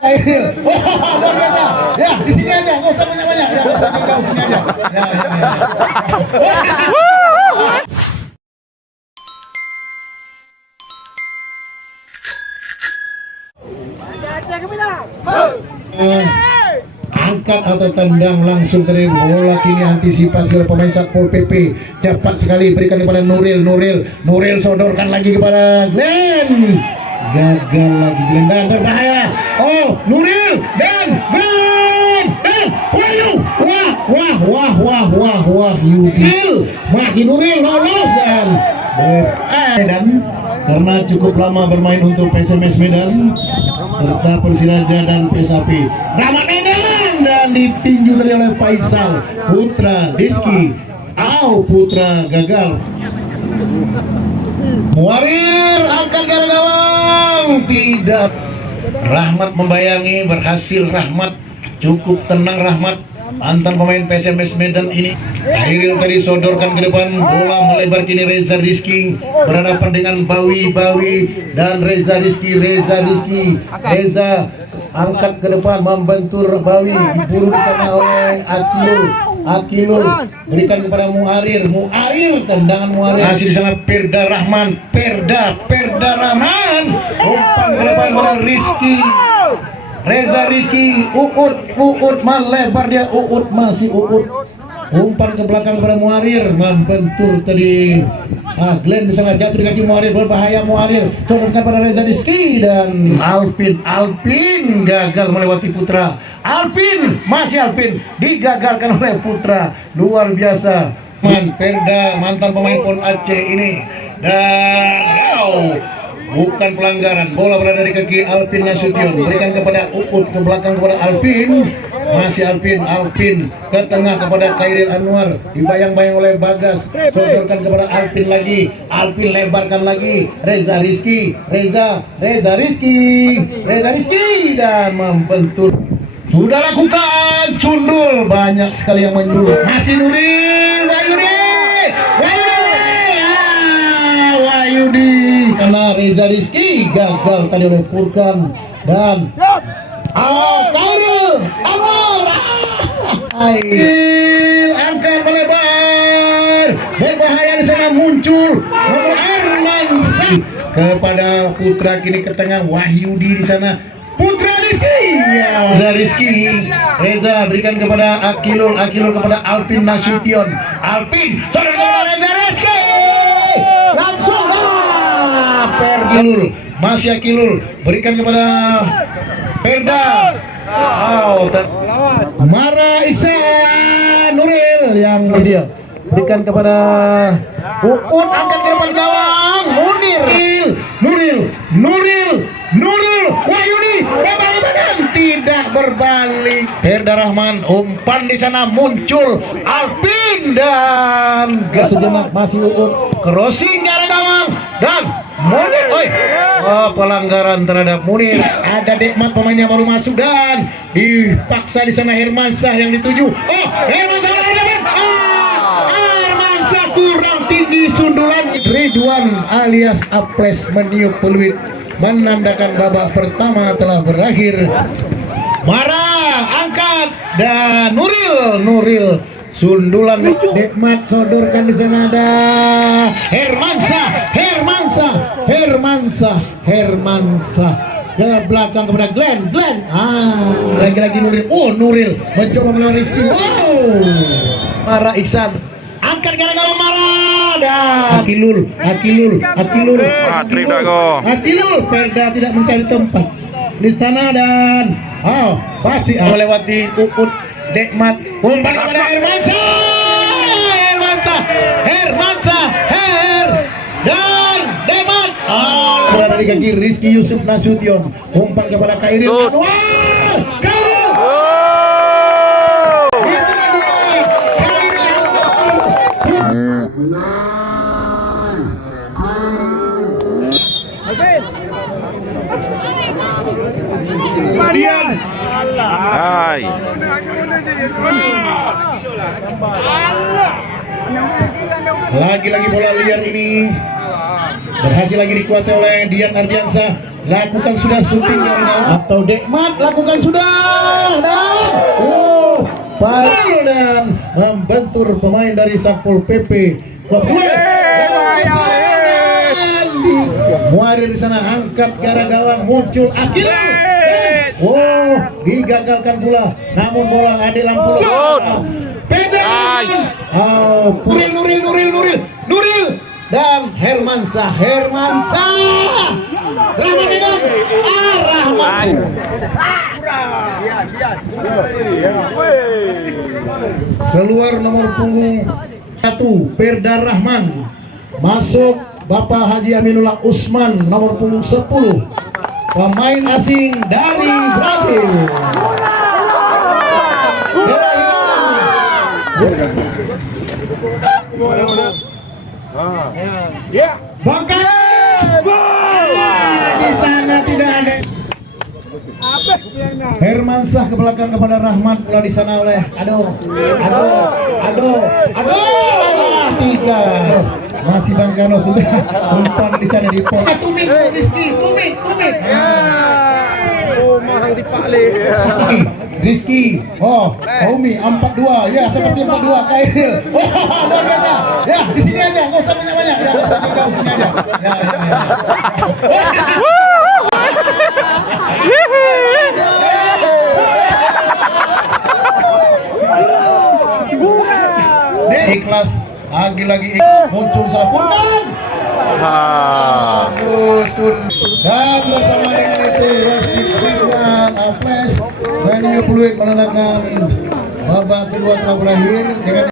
Kairil. Oh, luar biasa. Ya, di sini aja, nggak usah banyak-banyak. Ya, nggak usah tinggal sini aja. Ya, angkat atau tendang langsung dari bola kini antisipasi oleh pemain Satpol PP. Cepat sekali berikan kepada Nuril sodorkan lagi kepada Glenn. Gagal lagi Glenn dan berbahaya. Oh, Nuril dan Glenn. Wah, Yudil masih Nuril lolos dan karena cukup lama bermain untuk PSMS Medan serta Persiraja dan PSAP. Rahmat Medan dan ditinju tadi oleh Faisal Putra Rizky. Putra gagal. Muarir angkat gara gawang, tidak. Rahmat membayangi, berhasil Rahmat, cukup tenang Rahmat. Mantan pemain PSMS Medan ini. Kairil tadi sodorkan ke depan, bola melebar kini Reza Rizky berhadapan dengan Bawi dan Reza Rizky. Reza angkat ke depan membentur Bawi, diburu di sana oleh Akilul berikan kepada Muarir, tendangan Muarir. Masih di sana Perda Rahman, umpan ke depan kepada Rizky. Reza Rizky, Uut melebar dia, masih umpan ke belakang pada Muarir, membentur tadi Glenn di sana, jatuh di kaki Muarir, berbahaya Muarir, sodorkan pada Reza Rizky dan Alvin gagal melewati Putra. Alvin digagalkan oleh Putra, luar biasa. Perda mantan pemain PON Aceh ini dan bukan pelanggaran, bola berada di kaki Alvin Nasution, berikan kepada Uut, ke belakang kepada Alvin, masih Alvin ke tengah kepada Kairil Anwar, dibayang-bayang oleh Bagas, sodorkan kepada Alvin lagi, lebarkan lagi, Reza Rizky dan membentur. Sudah lakukan cundul, banyak sekali yang menyundul. Masih Nuril, Wayudi karena Reza Rizky gagal tadi oleh Furkan dan Kairil Anwar angkat melebar, berbahaya di sana, muncul nomor Armansyah kepada Putra, kini ke tengah Wahyudi di sana. Putra Reza berikan kepada Akilul kepada Alvin Nasution. Saudara kepada Reza Rizky langsung masih Akilul berikan kepada Perda. Mara Iksan Nuril yang dia berikan kepada Uut, angkat ke depan gawang, Nuril Wahyudi tidak berbalik. Perda Rahman umpan di sana, muncul Alvin dan sejenak masih Uut, crossing ke arah gawang dan Munir. Pelanggaran terhadap Munir. Ada Dekmat pemainnya baru masuk dan dipaksa di sana Hermansyah yang dituju. Hermansyah kurang tinggi, sundulan. Ridwan alias Aples meniup peluit menandakan babak pertama telah berakhir. Angkat dan Nuril sundulan Dekmat sodorkan di sana, ada Hermansyah ke belakang kepada Glenn. Lagi-lagi Nuril mencoba melawan Rizky. Mara Iksan angkat gara gawang Mara dan Akilul Perda tidak mencari tempat di sana dan pasti melewati Uut. Dekmat umpan kepada Hermansyah dan Dekmat berada di kaki Rizky Yusuf Nasution, umpan kepada Kairil Anwar. Lagi-lagi bola liar ini berhasil lagi dikuasai oleh Dian Ardiansyah. lakukan sudah syuting atau Dekmat lakukan sudah dan dan membentur pemain dari Satpol PP. Muarir di sana angkat ke arah gawang, muncul Akil. Digagalkan pula. Namun bola ada lampu. Nuril dan Hermansyah. Rahman. Keluar nomor punggung 1 Perda Rahman. Masuk Bapak Haji Aminullah Usman nomor punggung 10. Pemain asing dari Brazil. Bangkai. Di sana tidak ada. Hermansyah ke belakang kepada Rahmat pula di sana oleh aduh 3. Masih Bang Gano sudah umpan di sana di pos. Tumit. Mahang di Pale. Rizky, Umi 42, ya seperti 42 Kairil. Luar biasa. Ya, di sini aja, nggak usah banyak-banyak. Ya, di sini aja. Ikhlas lagi muncul Sapunan. Dan bersama dengan itu Rasid Ridwan Aples Venue Fluid menenangkan babak kedua telah berakhir dengan